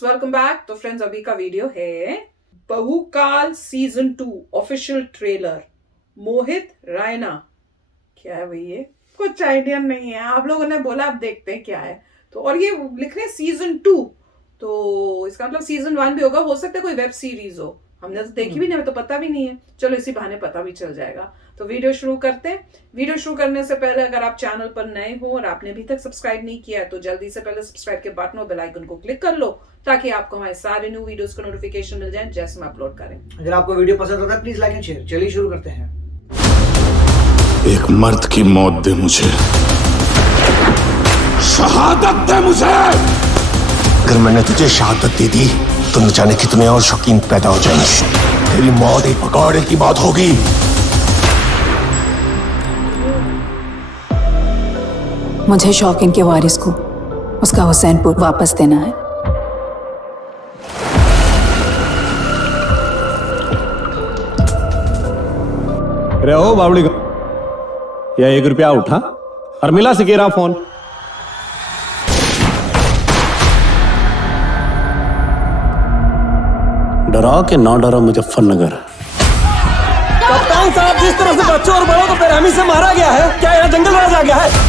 Friends, welcome back. तो friends, अभी का वीडियो है बहुकाल season 2 official trailer. Mohit Raina क्या है भाई, ये कुछ आइडिया नहीं है। आप लोगों ने बोला अब देखते हैं क्या है। तो और ये लिख रहे हैं सीजन 2, तो इसका मतलब सीजन 1 भी होगा। हो सकता है कोई वेब सीरीज हो, हमने तो देखी भी नहीं, हमें तो पता भी नहीं है। चलो इसी बहाने पता भी चल जाएगा। तो वीडियो शुरू करते हैं। वीडियो शुरू करने से पहले अगर आप चैनल पर नए हो और आपने अभी तक सब्सक्राइब नहीं किया है तो जल्दी से पहले सब्सक्राइब के बटन और बेल आइकन को क्लिक कर लो, ताकि आपको हमारे सारे न्यू वीडियोस का नोटिफिकेशन मिल जाए जैसे हम अपलोड करें। अगर आपको वीडियो पसंद आता है प्लीज लाइक एंड शेयर। चलिए शुरू करते हैं। एक मर्द की मौत दे मुझे, शहादत दे मुझे। अगर मैंने तुझे शहादत दे दी तो न जाने कितने और शौकीन पैदा हो जाएंगे। तेरी मौत एक पकौड़े की मौत होगी। मुझे शौकीन के वारिस को उसका हुसैनपुर वापस देना है। रे ओ बावड़ी का या 1 रुपया उठा और मिला से गिरा फोन। डरा के ना डरा मुजफ्फरनगर। कप्तान साहब, जिस तरह से बच्चों और बड़ों को बेरहमी से मारा गया है, क्या यहाँ जंगल राज आ गया है?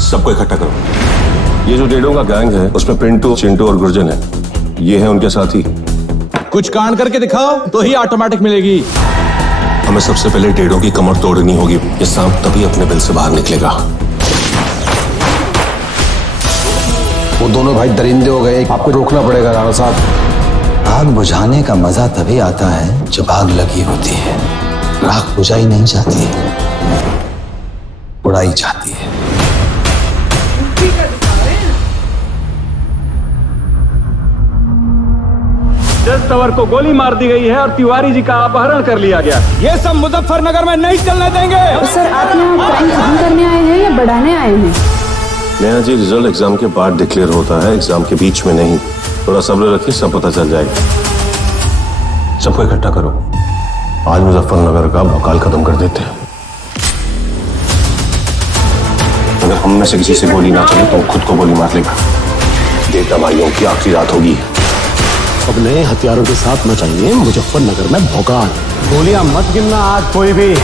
सबको इकट्ठा करो। ये जो डेढ़ों का गैंग है उसमें पिंटू, चिंटू और गुर्जन है। ये है उनके साथी। कुछ कांड करके दिखाओ तो ही ऑटोमेटिक मिलेगी। हमें सबसे पहले डेढ़ों की कमर तोड़नी होगी। ये सांप तभी अपने बिल से बाहर निकलेगा। वो दोनों भाई दरिंदे हो गए, आपको रोकना पड़ेगा राणा साहब। आग बुझाने का मजा तभी आता है जब आग लगी होती है। राख बुझाई नहीं जाती, उड़ाई जाती है। तंवर को गोली मार दी गई है और तिवारी जी का अपहरण कर लिया गया। ये सब मुजफ्फरनगर में नहीं चलने देंगे। तो सर, आप यहाँ क्राइम कम करने आए हैं या बढ़ाने आए हैं? नया जी, रिजल्ट एग्जाम के बाद डिक्लेयर होता है, एग्जाम के बीच में नहीं। थोड़ा सब्र रखिए, सब पता चल जाएगा। सबको इकट्ठा करो। आज मुजफ्फरनगर का बकाल खत्म कर देते हैं। अगर हम में से किसी से गोली ना चले तो खुद को गोली मार लेगा। देवता भाइयों की आखिरी रात होगी। अब नए हथियारों के साथ न चाहिए मुजफ्फरनगर में भौकाल। गोलियां मत गिनना आज कोई भी।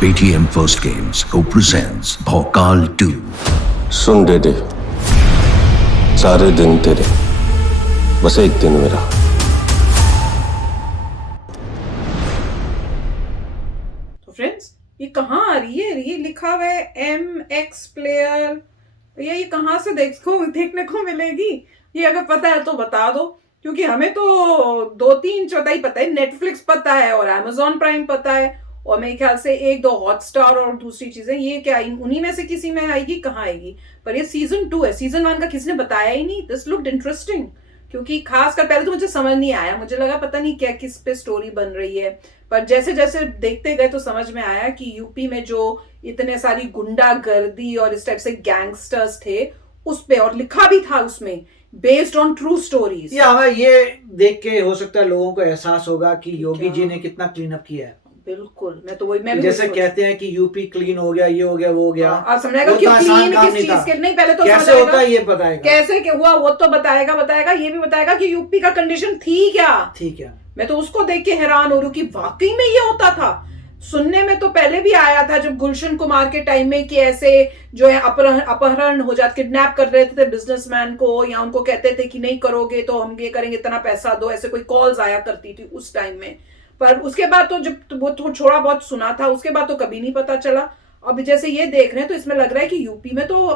पेटीएम फर्स्ट गेम्स को प्रेजेंट्स भौकाल 2। सुन डेडे, सारे दिन तेरे, बस एक दिन मेरा। तो फ्रेंड्स, ये कहाँ आ रही है? ये लिखा हुआ है MX प्लेयर। ये कहाँ से देखने को मिलेगी? ये अगर पता है तो बता दो, क्योंकि हमें तो 2-3 चौथाई पता है। नेटफ्लिक्स पता है और Amazon प्राइम पता है, और मेरे ख्याल से 1-2 हॉटस्टार और दूसरी चीजें। ये क्या उन्हीं में से किसी में आएगी? कहाँ आएगी? पर ये सीजन 2 है। सीजन 1 का किसी ने बताया ही नहीं। दिस लुक्ड इंटरेस्टिंग, क्योंकि खासकर पहले तो मुझे समझ नहीं आया। मुझे लगा पता नहीं क्या किस पे स्टोरी बन रही है, पर जैसे जैसे देखते गए तो समझ में आया कि यूपी में जो इतने सारी गुंडागर्दी और इस टाइप से गैंगस्टर्स थे उस पे, और लिखा भी था उसमें बेस्ड ऑन ट्रू स्टोरीज। या हमें ये देख के हो सकता है लोगों को एहसास होगा कि योगी जी ने कितना क्लीन अप किया है। बिल्कुल, मैं भी जैसे कहते हैं कि यूपी क्लीन हो गया, ये हो गया, वो हो गया। आप समझेगा क्यों क्लीन किस चीज के? नहीं, पहले तो कैसे होता है ये बताएगा। कैसे हुआ वो तो बताएगा। ये भी बताएगा कि यूपी का कंडीशन थी क्या। ठीक है, मैं तो उसको देख के हैरान हो रही हूँ कि वाकई में ये होता था। सुनने में तो पहले भी आया था जब गुलशन कुमार के टाइम में कि ऐसे जो है अपहरण हो जाते, किडनैप कर रहे थे बिजनेसमैन को, या उनको कहते थे कि नहीं करोगे तो हम ये करेंगे, इतना पैसा दो, ऐसे कोई कॉल्स आया करती थी उस टाइम में। पर उसके बाद तो जब वो थोड़ा बहुत सुना था, उसके बाद तो कभी नहीं पता चला। अब जैसे ये देख रहे हैं तो इसमें लग रहा है कि यूपी में तो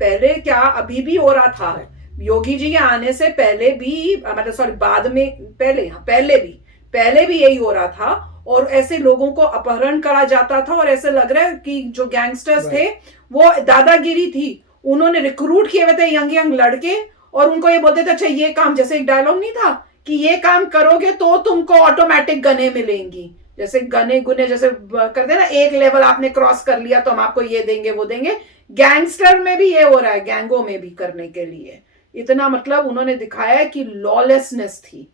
पहले क्या अभी भी हो रहा था। योगी जी के आने से पहले भी, मतलब सॉरी बाद में, पहले भी यही हो रहा था, और ऐसे लोगों को अपहरण करा जाता था। और ऐसे लग रहा है कि जो गैंगस्टर्स थे वो दादागिरी थी, उन्होंने रिक्रूट किए हुए थे यंग लड़के, और उनको ये बोलते थे अच्छा ये काम, जैसे एक डायलॉग नहीं था कि ये काम करोगे तो तुमको ऑटोमेटिक गने मिलेंगी, जैसे गने गुने जैसे करते ना, एक लेवल आपने क्रॉस कर लिया तो हम आपको ये देंगे वो देंगे। गैंगस्टर में भी ये हो रहा है, गैंगों में भी करने के लिए इतना, मतलब उन्होंने दिखाया है कि लॉलेसनेस थी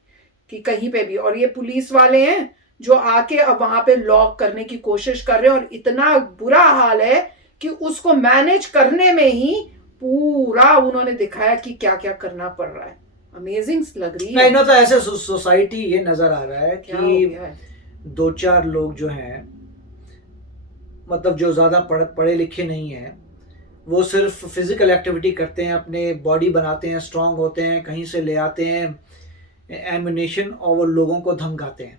कि कहीं पे भी। और ये पुलिस वाले हैं जो आके अब वहां पे लॉक करने की कोशिश कर रहे हैं, और इतना बुरा हाल है कि उसको मैनेज करने में ही पूरा उन्होंने दिखाया कि क्या क्या करना पड़ रहा है। अमेजिंग लग रही नहीं है। ना, तो ऐसे सोसाइटी ये नजर आ रहा है क्या हो कि गया है? 2-4 लोग जो हैं, मतलब जो ज्यादा पढ़े लिखे नहीं हैं, वो सिर्फ फिजिकल एक्टिविटी करते हैं, अपने बॉडी बनाते हैं, स्ट्रांग होते हैं, कहीं से ले आते हैं एम्युनिशन और वो लोगों को धमकाते हैं।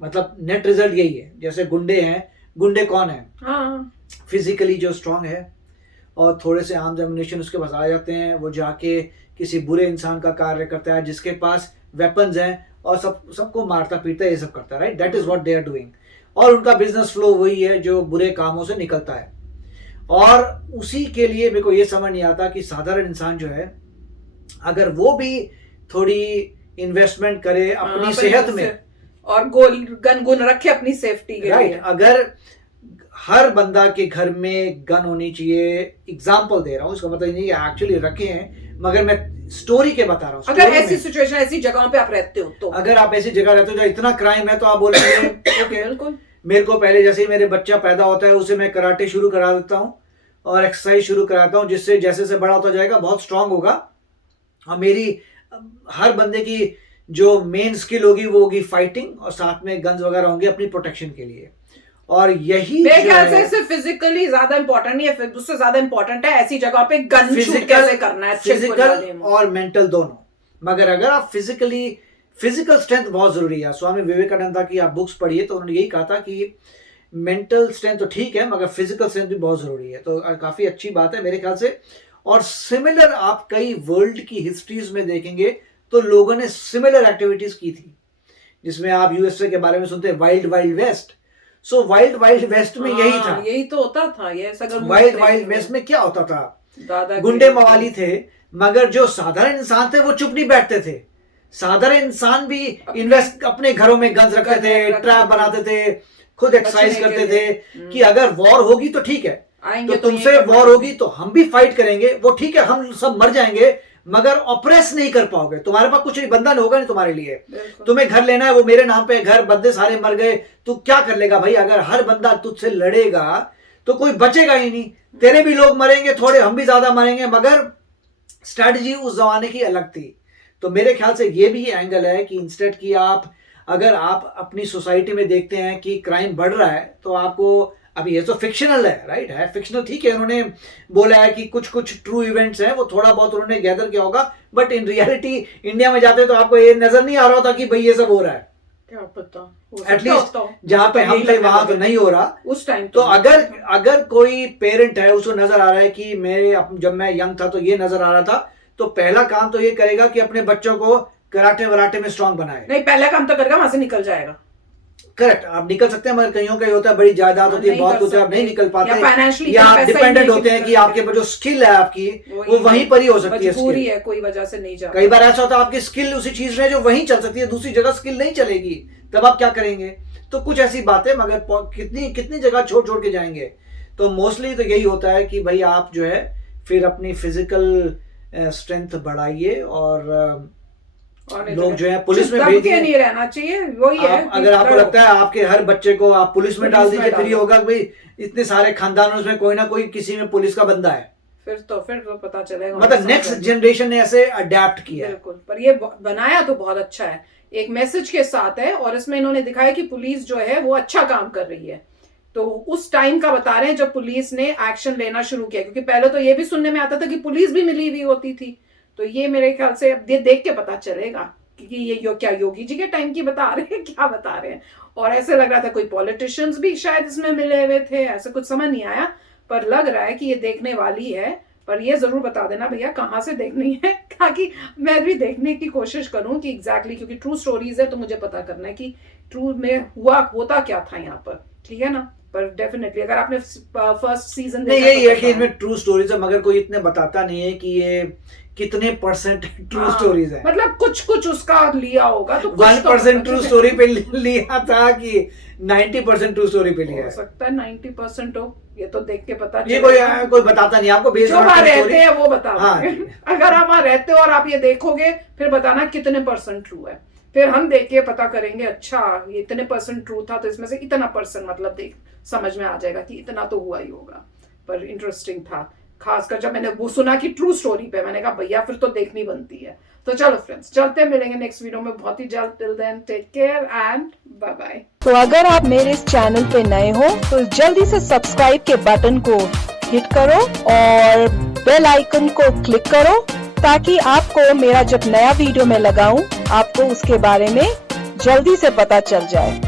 मतलब नेट रिजल्ट यही है। जैसे गुंडे हैं, गुंडे कौन है? हाँ, फिजिकली जो स्ट्रांग है और थोड़े से आर्म्स एम्युनिशन उसके पास आ जाते हैं, वो जाके किसी बुरे इंसान का कार्य करता है जिसके पास वेपन्स हैं और सबको मारता पीटता है, ये सब करता है, right? That is what they are doing. और उनका बिजनेस फ्लो वही है जो बुरे कामों से निकलता है। और उसी के लिए मेरे को ये समझ नहीं आता कि साधारण इंसान जो है, अगर वो भी थोड़ी इन्वेस्टमेंट करे अपनी सेहत में और गोल गन गुन रखे अपनी सेफ्टी के राइट, लिए। अगर हर बंदा के घर में गन होनी चाहिए, एग्जाम्पल दे रहा हूँ, इसका मतलब नहीं है एक्चुअली रखे हैं, मगर मैं स्टोरी के बता रहा हूँ। अगर ऐसी सिचुएशन, ऐसी जगहों पे आप रहते हो तो, अगर आप ऐसी जगह रहते हो जहाँ इतना क्राइम है, तो आप बोलेंगे ओके, बिल्कुल। मेरे को पहले जैसे ही मेरे बच्चा पैदा होता है उसे मैं कराटे शुरू करा देता हूँ और एक्सरसाइज शुरू कराता हूँ, जिससे जैसे जैसे बड़ा होता जाएगा बहुत स्ट्रांग होगा। और मेरी हर बंदे की जो मेन स्किल होगी वो होगी फाइटिंग, और साथ में गन्स वगैरह होंगे अपनी प्रोटेक्शन के लिए। और यही मेरे ख्याल से सिर्फ फिजिकली ज्यादा इंपॉर्टेंट नहीं है, फिर उससे ज्यादा इंपॉर्टेंट है ऐसी जगह पे गन शूट कैसे करना है, फिजिकल और मेंटल दोनों। मगर अगर आप फिजिकल स्ट्रेंथ बहुत जरूरी है। स्वामी विवेकानंद की आप बुक्स पढ़िए तो उन्होंने यही कहा था कि मेंटल स्ट्रेंथ तो ठीक है मगर फिजिकल स्ट्रेंथ भी बहुत जरूरी है। तो काफी अच्छी बात है मेरे ख्याल से। और सिमिलर आप कई वर्ल्ड की हिस्ट्रीज में देखेंगे तो लोगों ने सिमिलर एक्टिविटीज की थी, जिसमें आप यूएसए के बारे में सुनते हैं, वाइल्ड वाइल्ड वेस्ट। सो वाइल्ड वेस्ट में यही था, यही तो होता था। ये वाइल्ड वेस्ट में क्या होता था, दादा गुंडे मवाली थे, मगर जो साधारण इंसान थे वो चुप नहीं बैठते थे। साधारण इंसान भी इन्वेस्ट अपने घरों में गन्स रखते थे, ट्रैप बनाते थे, खुद एक्सरसाइज करते थे कि अगर वॉर होगी तो ठीक है, तो तुमसे वॉर होगी तो हम भी फाइट करेंगे, वो ठीक है, हम सब मर जाएंगे मगर ऑपरेस नहीं कर पाओगे, तुम्हारे पास कुछ बंधन होगा नहीं तुम्हारे लिए। तुम्हें घर लेना है, वो मेरे नाम पे घर, बंदे सारे मर गए, तू क्या कर लेगा भाई? अगर हर बंदा तुझसे लड़ेगा तो कोई बचेगा ही नहीं, तेरे भी लोग मरेंगे थोड़े, हम भी ज्यादा मरेंगे। मगर स्ट्रैटेजी उस जमाने की अलग थी। तो मेरे ख्याल से ये भी एंगल है कि इंस्टेड की अगर आप अपनी सोसाइटी में देखते हैं कि क्राइम बढ़ रहा है तो आपको, अभी ये तो फिक्शनल है, राइट है फिक्शनल, ठीक है, उन्होंने बोला है कि कुछ ट्रू इवेंट्स हैं, वो थोड़ा बहुत उन्होंने गैदर किया होगा, बट इन रियलिटी इंडिया में जाते तो आपको ये नजर नहीं आ रहा होता कि भाई ये सब हो रहा है। क्या पता, एटलीस्ट जहां पे हम थे वहां तो नहीं हो रहा उस टाइम। तो अगर कोई पेरेंट है, उसको नजर आ रहा है कि जब मैं यंग था तो ये नजर आ रहा था, तो पहला काम तो ये करेगा कि अपने बच्चों को कराटे वराटे में स्ट्रांग बनाए। नहीं, पहला काम तो करेगा, वहां से निकल जाएगा। करेक्ट, आप निकल सकते हैं मगर कईयों का होता है बड़ी जायदाद होती है, बहुत होता है, आप नहीं निकल पाते, फाइनेंशियली या आप डिपेंडेंट होते हैं कि आपके जो स्किल है आपकी वो वहीं पर ही हो सकती है, मजबूरी है, कोई वजह से नहीं जा। कई बार ऐसा होता है आपकी स्किल उसी चीज में जो वहीं चल सकती है, दूसरी जगह स्किल नहीं चलेगी, तब आप क्या करेंगे? तो कुछ ऐसी बातें, मगर कितनी जगह छोड़ के जाएंगे। तो मोस्टली तो यही होता है कि भाई आप जो है फिर अपनी फिजिकल स्ट्रेंथ बढ़ाइए, और लोग जो है पुलिस में भेज नहीं रहना चाहिए, वही है। अगर आपको लगता है आपके हर बच्चे को आप पुलिस में डाल दीजिए, फिर ये होगा भाई इतने सारे खानदानों में कोई ना कोई किसी में पुलिस का बंदा है, फिर तो पता चलेगा। मतलब नेक्स्ट जनरेशन ने ऐसे अडेप्ट किया। बिल्कुल, पर ये बनाया तो बहुत अच्छा है, एक मैसेज के साथ है, और इसमें इन्होंने दिखाया कि पुलिस जो है वो अच्छा काम कर रही है। तो उस टाइम का बता रहे हैं जब पुलिस ने एक्शन लेना शुरू किया, क्योंकि पहले तो ये भी सुनने में आता था कि पुलिस भी मिली हुई होती थी। तो ये मेरे ख्याल से अब देख के पता चलेगा कि ये क्या योगी जी के टाइम की बता रहे हैं, क्या बता रहे हैं। और ऐसे लग रहा था कोई पॉलिटिशियंस भी शायद इसमें मिले हुए थे, ऐसा कुछ समझ नहीं आया, पर लग रहा है कि ये देखने वाली है। पर ये जरूर बता देना भैया कहाँ से देखनी है, ताकि मैं भी देखने की कोशिश करूं कि एग्जैक्टली, क्योंकि ट्रू स्टोरीज है तो मुझे पता करना है कि ट्रू में होता क्या था यहाँ पर, ठीक है ना। पर डेफिनेटली अगर आपने फर्स्ट सीजन नहीं, यही है कि इसमें ट्रू स्टोरीज है, मगर कोई इतने बताता नहीं है कि ये कितने परसेंट ट्रू स्टोरीज है। मतलब कुछ उसका लिया होगा, तो 1% ट्रू स्टोरी पे लिया था कि 90% ट्रू स्टोरी पे लिया हो सकता है 90% हो, ये तो देख के पता ये कोई बताता नहीं आपको, जो वहाँ रहते हैं वो बता। हाँ, अगर आप वहाँ रहते हो और आप ये देखोगे फिर बताना कितने % ट्रू है, फिर हम देख के पता करेंगे, अच्छा ये इतने % ट्रू था तो इसमें से इतना %, मतलब समझ में आ जाएगा कि इतना तो हुआ ही होगा। पर इंटरेस्टिंग था। खासकर जब मैंने वो सुना कि ट्रू स्टोरी पे, मैंने कहा भैया फिर तो देखनी बनती है। तो चलो फ्रेंड्स, चलते मिलेंगे नेक्स्ट वीडियो में बहुत ही जल्द। Till then take care and bye bye. तो अगर आप मेरे इस चैनल पे नए हो तो जल्दी से सब्सक्राइब के बटन को हिट करो और बेल आइकन को क्लिक करो, ताकि आपको मेरा जब नया वीडियो मैं लगाऊं आपको उसके बारे में जल्दी से पता चल जाए।